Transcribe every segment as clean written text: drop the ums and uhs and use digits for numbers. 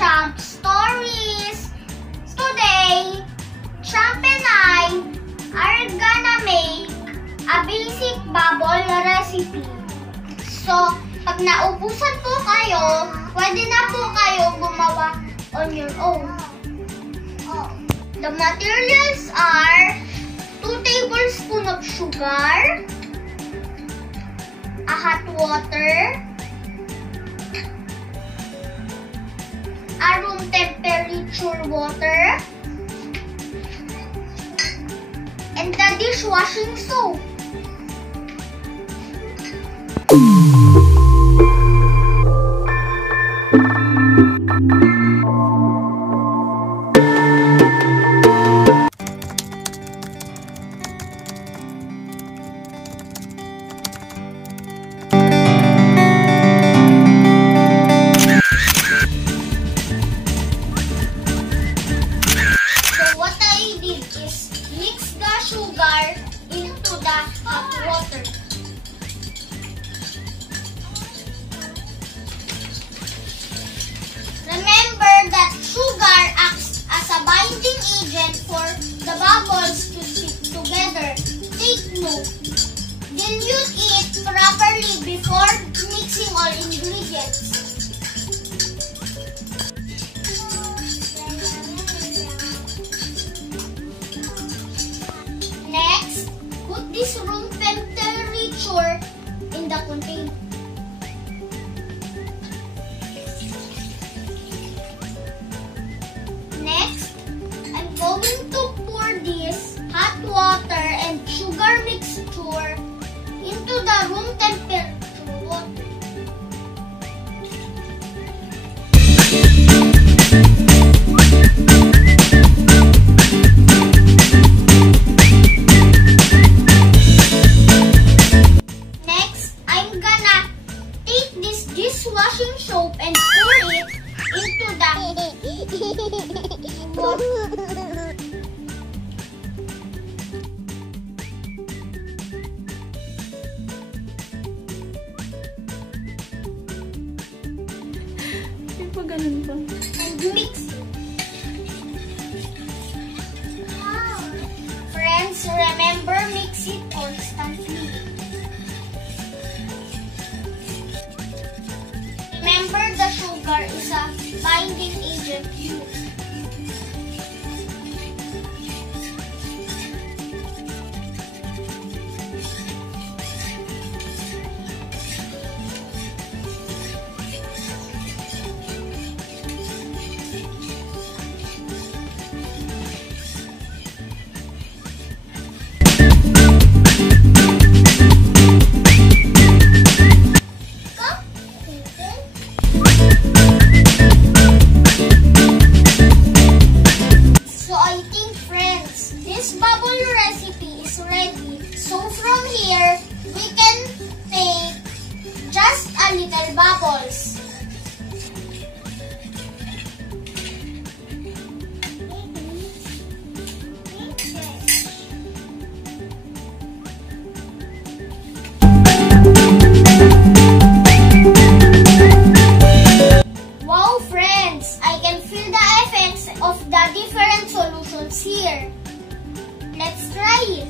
Champ Stories! Today, Champ and I are gonna make a basic bubble recipe. So, pag naubusan po kayo, pwede na po kayo gumawa on your own. The materials are 2 tablespoons of sugar, a hot water, a room temperature water, and the dishwashing soap. Sugar into the hot water. Remember that sugar acts as a binding agent for the bubbles to stick together. Take note, dilute it properly before mixing all ingredients. Next, put this room temperature in the container. Next, I'm going to pour this hot water and sugar mixture into the room temperature water. Dishwashing soap and pour it into the water. And mix it. Friends, remember, mix it constantly. Remember, the sugar is a binding agent used. This bubble recipe is ready. So from here, we can take just a little bubbles. Wow friends, I can feel the effects of the different solutions here. Let's try it.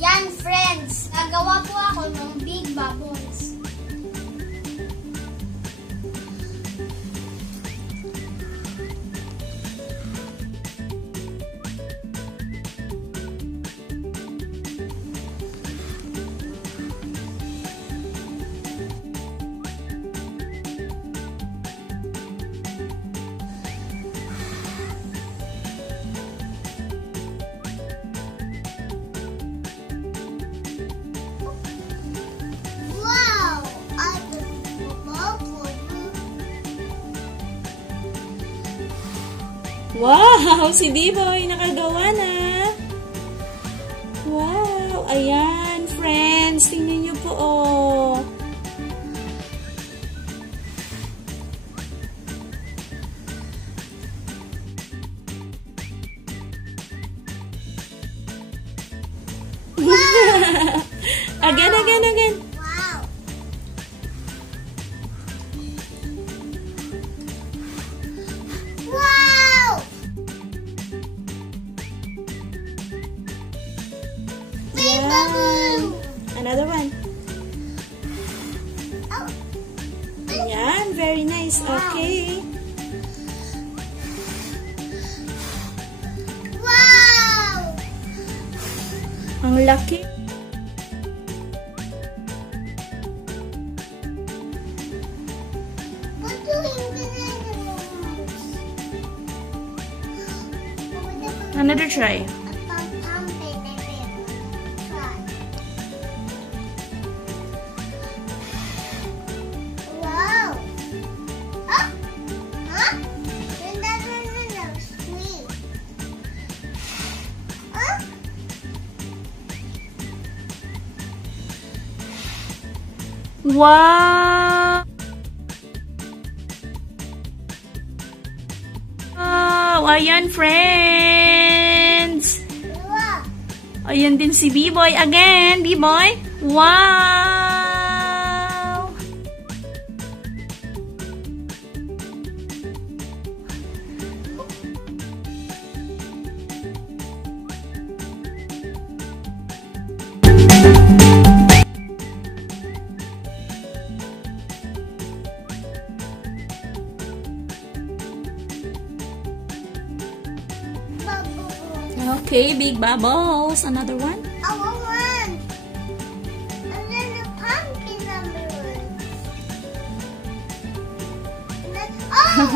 Yan friends, nagawa po ako ng big bubbles. Wow! Si B-Boy nakagawa na. Wow! Ayan, friends. Tingnan nyo po, oh. Again. Wow. Wow. Yan. Another one. Oh. Yan, very nice. Okay. Wow. Ang laki. Another try. Wow. Huh? Huh? No, sweet. Huh? Wow! Wow! Ayan, friends! Wow. Ayan din si B-Boy. Again, B-Boy. Wow! Okay, big bubbles. Another one. I want one. And then the pumpkin number one. And then, oh!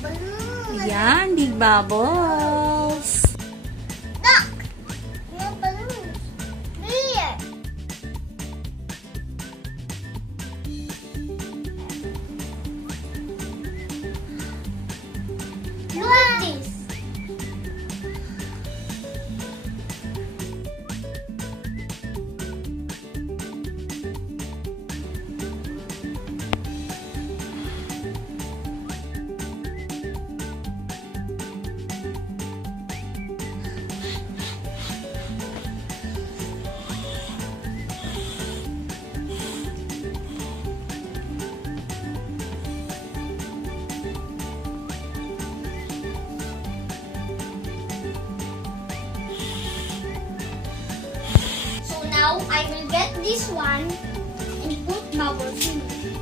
Balloon. Ayan, big bubbles. Duck. No balloons. Here. Look at this. Now I will get this one and put bubbles in it.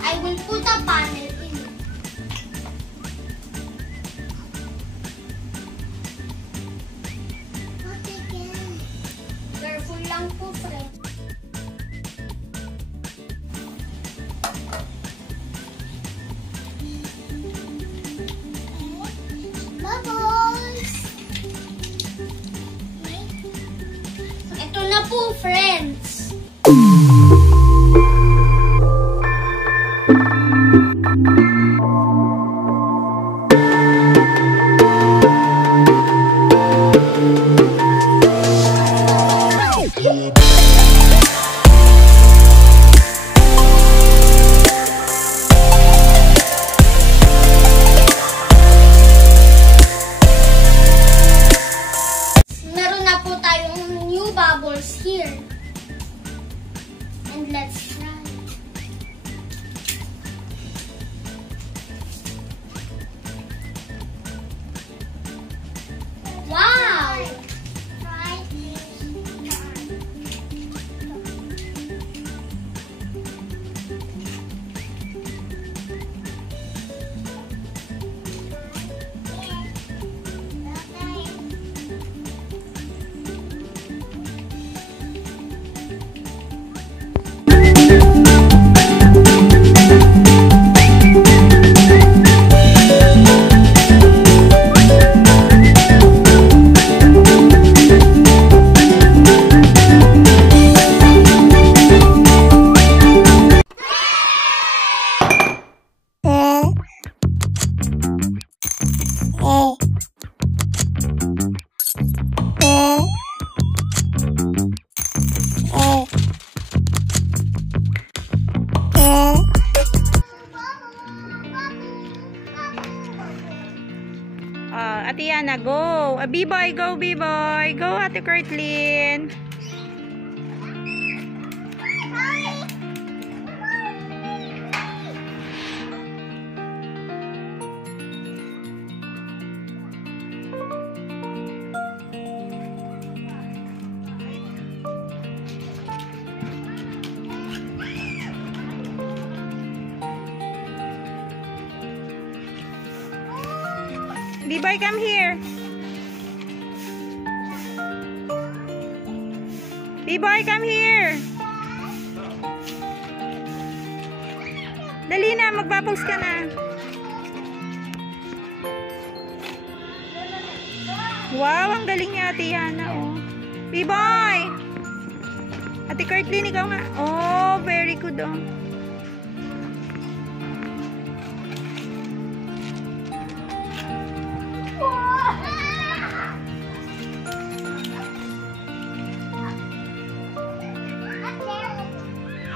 I will put a panel in it. Careful lang po, friend. Bubbles! Ito na po, friends. Meron na po tayong new bubbles here. And let's try. Wow! Try this. B-boy, go B-boy. Go, Ate Kirtlyn. B-boy, come here. B-boy, come here. Dali na, magbubbles ka na. Wow, ang galing niya, Ate Yana, oh. B-boy! Ate Kirtlyn, ikaw nga. Oh, very good, oh.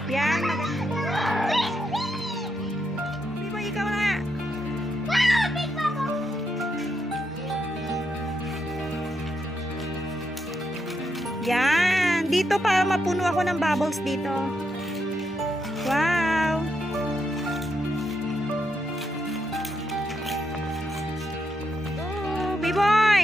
Yan, maganda. B-boy, ikaw na. Yan, dito para mapuno ako ng bubbles dito. Wow. Oh, B-boy.